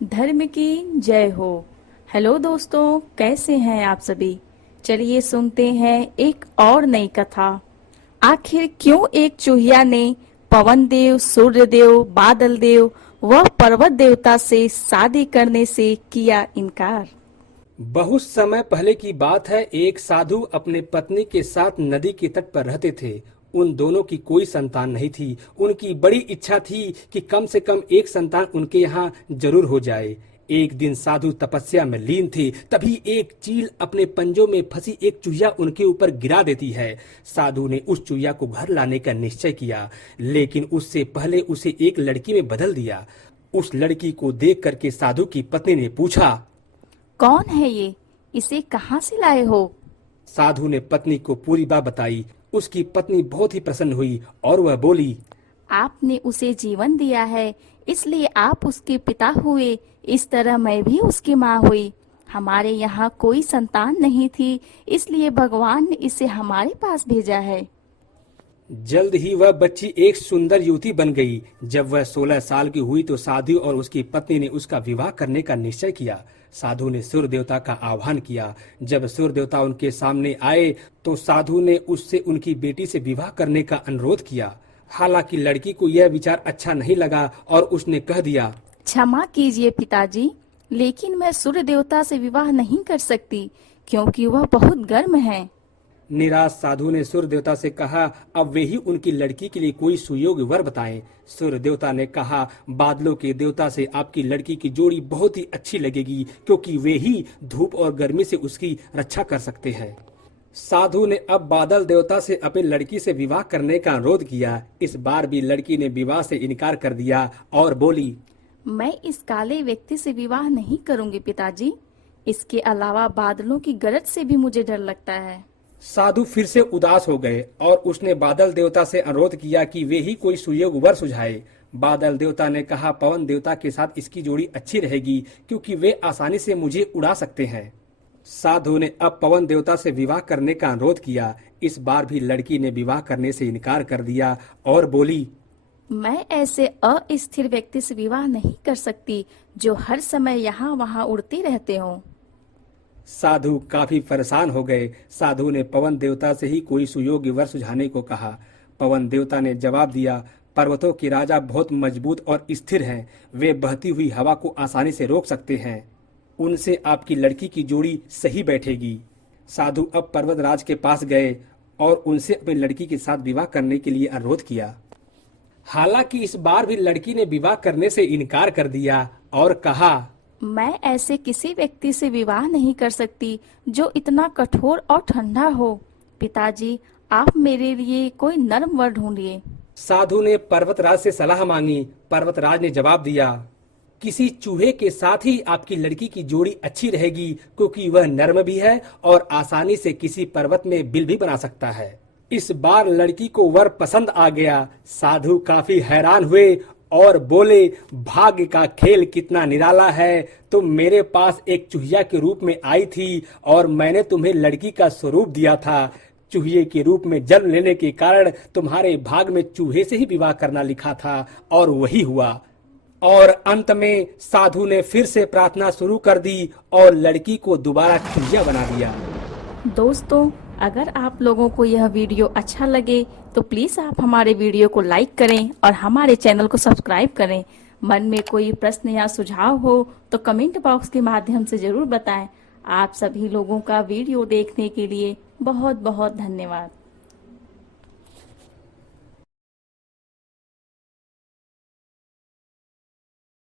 धर्म की जय हो। हेलो दोस्तों, कैसे हैं आप सभी। चलिए सुनते हैं एक और नई कथा। आखिर क्यों एक चूहिया ने पवन देव, सूर्य देव, बादल देव व पर्वत देवता से शादी करने से किया इनकार। बहुत समय पहले की बात है। एक साधु अपने पत्नी के साथ नदी के तट पर रहते थे। उन दोनों की कोई संतान नहीं थी। उनकी बड़ी इच्छा थी कि कम से कम एक संतान उनके यहाँ जरूर हो जाए। एक दिन साधु तपस्या में लीन थे, तभी एक चील अपने पंजों में फंसी एक चूहिया उनके ऊपर गिरा देती है। साधु ने उस चूहिया को घर लाने का निश्चय किया, लेकिन उससे पहले उसे एक लड़की में बदल दिया। उस लड़की को देख करके साधु की पत्नी ने पूछा, कौन है ये, इसे कहाँ से लाए हो। साधु ने पत्नी को पूरी बात बताई। उसकी पत्नी बहुत ही प्रसन्न हुई और वह बोली, आपने उसे जीवन दिया है, इसलिए आप उसके पिता हुए। इस तरह मैं भी उसकी माँ हुई। हमारे यहाँ कोई संतान नहीं थी, इसलिए भगवान ने इसे हमारे पास भेजा है। जल्द ही वह बच्ची एक सुंदर युवती बन गई। जब वह 16 साल की हुई तो साधु और उसकी पत्नी ने उसका विवाह करने का निश्चय किया। साधु ने सूर्य देवता का आह्वान किया। जब सूर्य देवता उनके सामने आए तो साधु ने उससे उनकी बेटी से विवाह करने का अनुरोध किया। हालांकि लड़की को यह विचार अच्छा नहीं लगा और उसने कह दिया, क्षमा कीजिए पिताजी, लेकिन मैं सूर्य देवता से विवाह नहीं कर सकती, क्योंकि वह बहुत गर्म है। निराश साधु ने सूर्य देवता से कहा, अब वे ही उनकी लड़की के लिए कोई सुयोग्य वर बताएं। सूर्य देवता ने कहा, बादलों के देवता से आपकी लड़की की जोड़ी बहुत ही अच्छी लगेगी, क्योंकि वे ही धूप और गर्मी से उसकी रक्षा कर सकते हैं। साधु ने अब बादल देवता से अपनी लड़की से विवाह करने का अनुरोध किया। इस बार भी लड़की ने विवाह से इनकार कर दिया और बोली, मैं इस काले व्यक्ति से विवाह नहीं करूंगी पिताजी। इसके अलावा बादलों की गरज से भी मुझे डर लगता है। साधु फिर से उदास हो गए और उसने बादल देवता से अनुरोध किया कि वे ही कोई सुयोग्य वर सुझाए। बादल देवता ने कहा, पवन देवता के साथ इसकी जोड़ी अच्छी रहेगी, क्योंकि वे आसानी से मुझे उड़ा सकते हैं। साधु ने अब पवन देवता से विवाह करने का अनुरोध किया। इस बार भी लड़की ने विवाह करने से इनकार कर दिया और बोली, मैं ऐसे अस्थिर व्यक्ति से विवाह नहीं कर सकती, जो हर समय यहाँ वहाँ उड़ते रहते हो। साधु काफी परेशान हो गए। साधु ने पवन देवता से ही कोई सुयोग्य वर सुझाने को कहा। पवन देवता ने जवाब दिया, पर्वतों के राजा बहुत मजबूत और स्थिर हैं। वे बहती हुई हवा को आसानी से रोक सकते हैं। उनसे आपकी लड़की की जोड़ी सही बैठेगी। साधु अब पर्वत राज के पास गए और उनसे अपनी लड़की के साथ विवाह करने के लिए अनुरोध किया। हालांकि इस बार भी लड़की ने विवाह करने से इनकार कर दिया और कहा, मैं ऐसे किसी व्यक्ति से विवाह नहीं कर सकती जो इतना कठोर और ठंडा हो। पिताजी, आप मेरे लिए कोई नर्म वर ढूंढिए। साधु ने पर्वतराज से सलाह मांगी। पर्वतराज ने जवाब दिया, किसी चूहे के साथ ही आपकी लड़की की जोड़ी अच्छी रहेगी, क्योंकि वह नर्म भी है और आसानी से किसी पर्वत में बिल भी बना सकता है। इस बार लड़की को वर पसंद आ गया। साधु काफी हैरान हुए और बोले, भाग्य का खेल कितना निराला है। तुम मेरे पास एक चूहिया के रूप में आई थी और मैंने तुम्हें लड़की का स्वरूप दिया था। चूहिए के रूप में जन्म लेने के कारण तुम्हारे भाग में चूहे से ही विवाह करना लिखा था और वही हुआ। और अंत में साधु ने फिर से प्रार्थना शुरू कर दी और लड़की को दोबारा चूहिया बना दिया। दोस्तों, अगर आप लोगों को यह वीडियो अच्छा लगे तो प्लीज़ आप हमारे वीडियो को लाइक करें और हमारे चैनल को सब्सक्राइब करें। मन में कोई प्रश्न या सुझाव हो तो कमेंट बॉक्स के माध्यम से ज़रूर बताएं। आप सभी लोगों का वीडियो देखने के लिए बहुत बहुत धन्यवाद।